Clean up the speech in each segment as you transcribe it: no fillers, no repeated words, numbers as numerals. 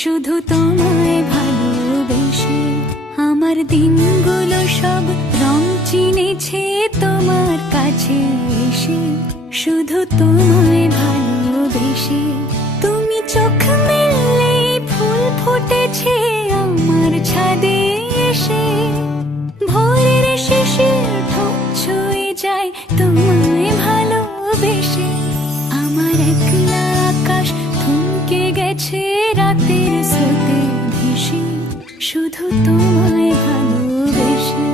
শুধু তোমায় ভালোবেসে। আমার দিনগুলো সব রং চিনেছে তোমার কাছে এসে, শুধু তোমায় ভালোবেসে। তুমি চোখ মেললে ফুল ফুটেছে আমার ছাদে এসে, ভোরের শিশির ঠোঁট ছুঁয়ে যায় তোমায় ভালোবেসে। আমার একলা আকাশ থমকে গেছে রাতের স্রোতে ভেসে, শুধু তোমায় ভালোবেসে।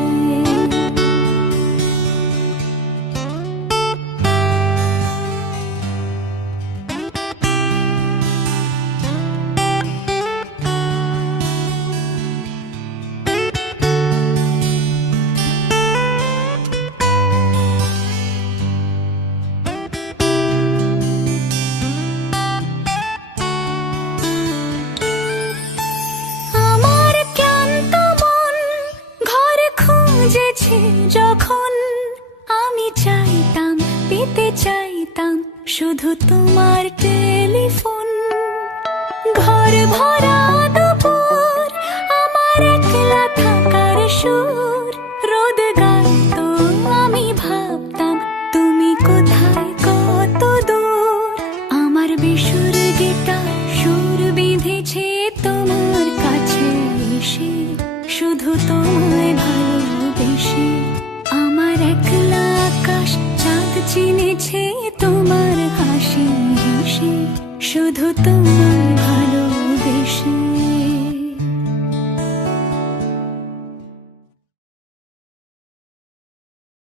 যখন আমি চাইতাম, পেতে চাইতাম শুধু তোমার টেলিফোন। ঘর ভরা দুপুর, আমার একলা থাকার সুর, রোদ গাইতো আমি ভাবতাম তুমি কোথায় কত দূর। আমার বেসুর গিটার সুর বিঁধেছে তোমার কাছে এসে, শুধু তোমায় ভালোবেসে। আমার একলা আকাশ চাঁদ চিনেছে তোমার হাসি হেসে, শুধু তোমার